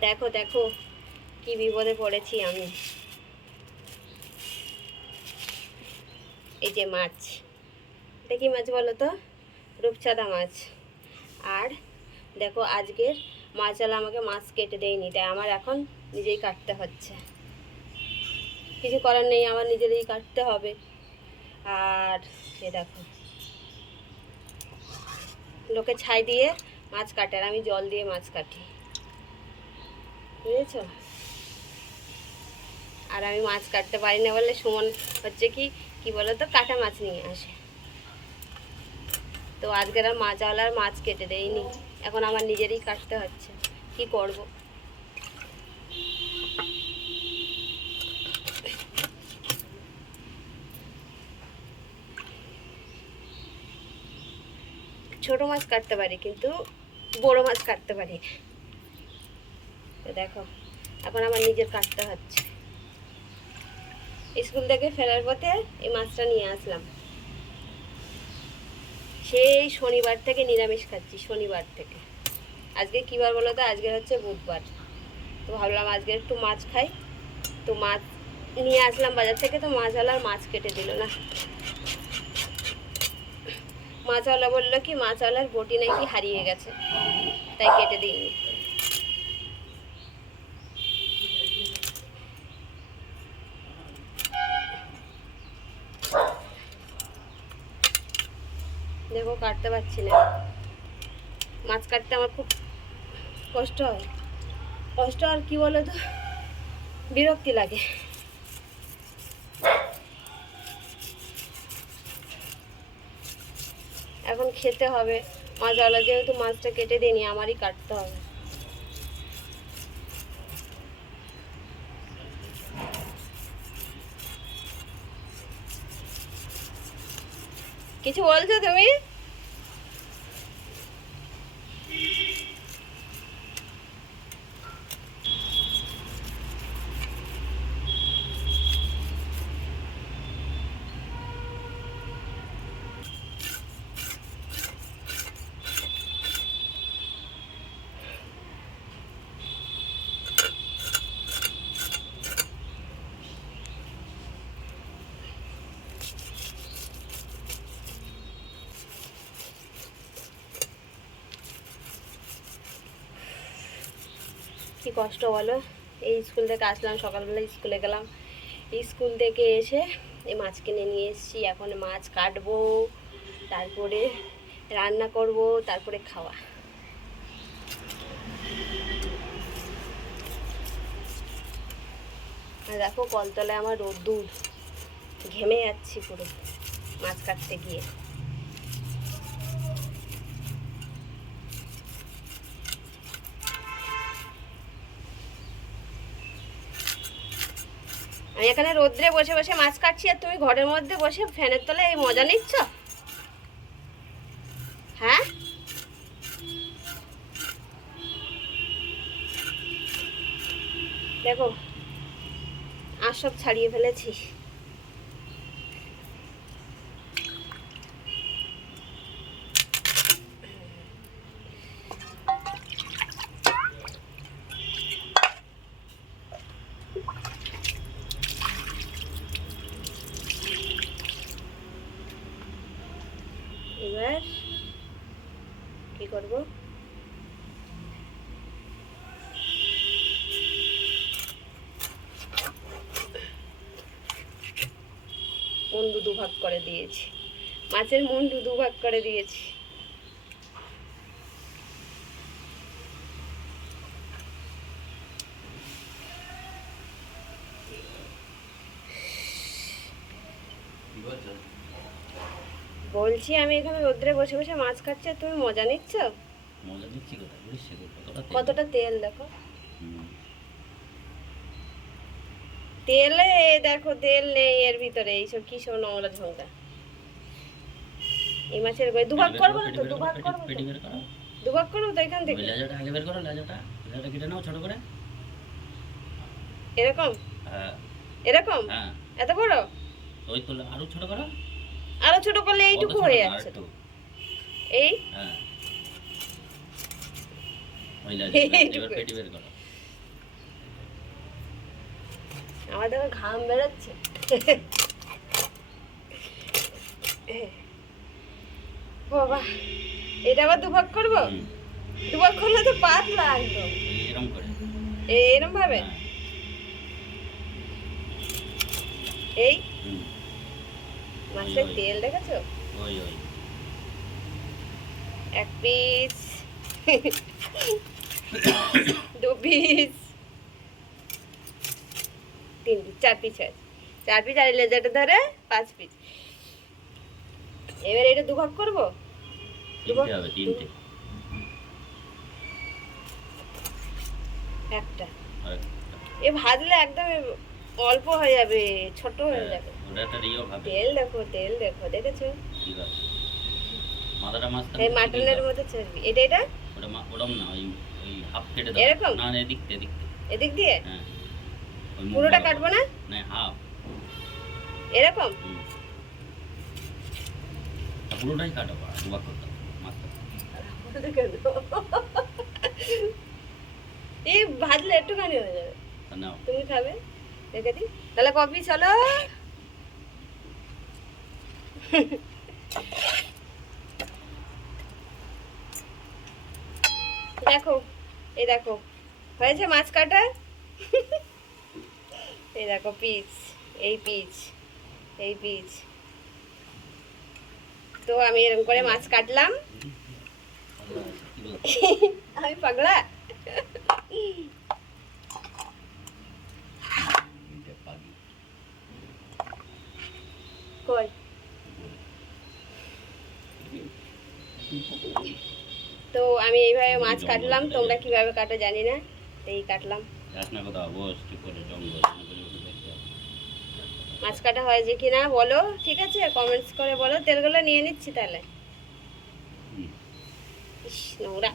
দেখো দেখো কি বিপদে পড়েছি আমি। এই যে মাছ, এটা কি মাছ বলো তো? রূপচাঁদা মাছ। আর দেখো আজকের মাছওয়ালা আমাকে মাছ কেটে দেয়নি, তাই আমার এখন নিজেই কাটতে হচ্ছে। কিছু করার নেই, আমার নিজেরই কাটতে হবে। আর এ দেখো, লোকে ছাই দিয়ে মাছ কাটে আর আমি জল দিয়ে মাছ কাটি, বুঝেছ? আর আমি মাছ কাটতে পারি না বলে সুমন হচ্ছে কি কি বলো তো, কাটা মাছ নিয়ে আসে। তো আজকের আর মাছওয়ালার মাছ কেটে দেয়নি, এখন আমার নিজেরই কাটতে হচ্ছে। কি করব? ছোট মাছ কাটতে পারি কিন্তু বড় মাছ কাটতে পারি। তো দেখো এখন আমার নিজের কাটতে হচ্ছে। স্কুল থেকে ফেরার পথে এই মাছটা নিয়ে আসলাম। সেই শনিবার থেকে নিরামিষ খাচ্ছি, শনিবার থেকে। আজকে কী বার বলো তো? আজকে হচ্ছে বুধবার। তো ভাবলাম আজকে একটু মাছ খাই, তো মাছ নিয়ে আসলাম বাজার থেকে। তো মাছওয়ালার মাছ কেটে দিল না। মাছওয়ালা বললো কি মাছওয়ালার বটি নাকি হারিয়ে গেছে, তাই কেটে দিইনি। দেখো কাটতে পারছি না। মাছ কাটতে আমার খুব কষ্ট হয়। কষ্ট আর কি বলো তো, বিরক্তি লাগে। এখন খেতে হবে, মাছওয়ালা যেহেতু মাছটা কেটে দিইনি, আমারই কাটতে হবে। কিছু বলছো তুমি? কি কষ্ট বলো। এই স্কুল থেকে আসলাম, সকালবেলা স্কুলে গেলাম, স্কুল থেকে এসে এই মাছ কিনে নিয়ে এসেছি। এখন মাছ কাটবো, তারপরে রান্না করব, তারপরে খাওয়া। আর দেখো কলতলায় আমার রোদ্দুর, ঘেমে যাচ্ছি পুরো মাছ কাটতে গিয়ে। আমি এখানে রোদ্রে বসে বসে মাছ কাটছি, আর তুমি ঘরের মধ্যে বসে ফ্যানের তলায় এই মজা নিচ্ছ? হ্যাঁ, দেখো আর সব ছাড়িয়ে ফেলেছি। এবার কি করব? মুন্ডু দুভাগ করে দিয়েছি, মাছের মুন্ডু দুভাগ করে দিয়েছি। বলছি আমি এখানে রোদ্রে বসে বসে মাছ খাচ্ছি, আর তুমি মজা নিচ্ছ? মজা নিচ্ছি কতটা তেল দেখো। তেলে দেখো তেল নেই এর ভিতরে, এইসব কি সব নোংরা ঝোঁকা। এই মাছের দুভাগ করবো না তো? দুভাগ করবো তো? দুভাগ করবো তো এখান থেকে? লেজাটা আগে বের করো, লেজাটা কেটে নাও ছোট করে। এরকম? হ্যাঁ এরকম? হ্যাঁ, এত বড়? ওই তো আরো ছোট করো। আরো ছোট করলে এইটুকু হয়ে যাচ্ছে তো। এই হ্যাঁ, ওই লেজা এবার পেটি বের করো। আমার দেখো ঘাম বেরোচ্ছে। বাবা, এটা আবার দুভাগ করবো? হুম, দুভাগ করলে তো পাতলা একদম। এরকম করে। এরম ভাবে হ্যাঁ, এই হুম, মাছের ওই। তেল দেখেছো? ওই ওই এক পিস, দু পিস, তিন পিস, চার পিস আছে। চার পিস আর লেজারটা ধরে 5 পিস। এবার এটা দুভাগ করবো। দুভাগ তিনটে হবে, তিনটে। একটা। আর এ ভাজলে একদম অল্প হয়ে যাবে, ছোট হয়ে হ্যাঁ, যাবে। ওটা একটা রিও ভাবে। তেল দেখো, তেল দেখো, দেখেছো? ঠিক আছে, মাথাটা মাঝখান এই থেকে মাটনের দাও। মতো চর্বি। এটা এটা ওটা ওরম না, ওই ওই হাফ কেটে দাও। এরকম? না না, এদিক থেকে, এদিক থেকে। এদিক দিয়ে হ্যাঁ, ওই মুখ পুরোটা বরাবর। কাটবো না? না, হাফ। এরকম? হুম, তা পুরোটাই কাটো, দুভাগ করতে হবে, মাঝখান। এই ভাজলে একটুখানি হয়ে যাবে। তা নাও। তুমি খাবে? রেখে দিই তাহলে। কপি চলো। দেখো, এই দেখো হয়েছে মাছ কাটা। এই দেখো পিস, এই পিস, এই পিস। তো আমি এরকম করে মাছ কাটলাম। আমি পাগলা। কই? তো আমি এইভাবে মাছ কাটলাম, তোমরা কিভাবে কাটো জানি না, এই কাটলাম। যাস না কোথাও, বস চুপ করে জঙ্গল। মাছ কাটা হয়েছে কিনা বলো, ঠিক আছে? কমেন্টস করে বলো। তেলগুলো নিয়ে নিচ্ছি তাহলে। হুম। ইস, নোংরা।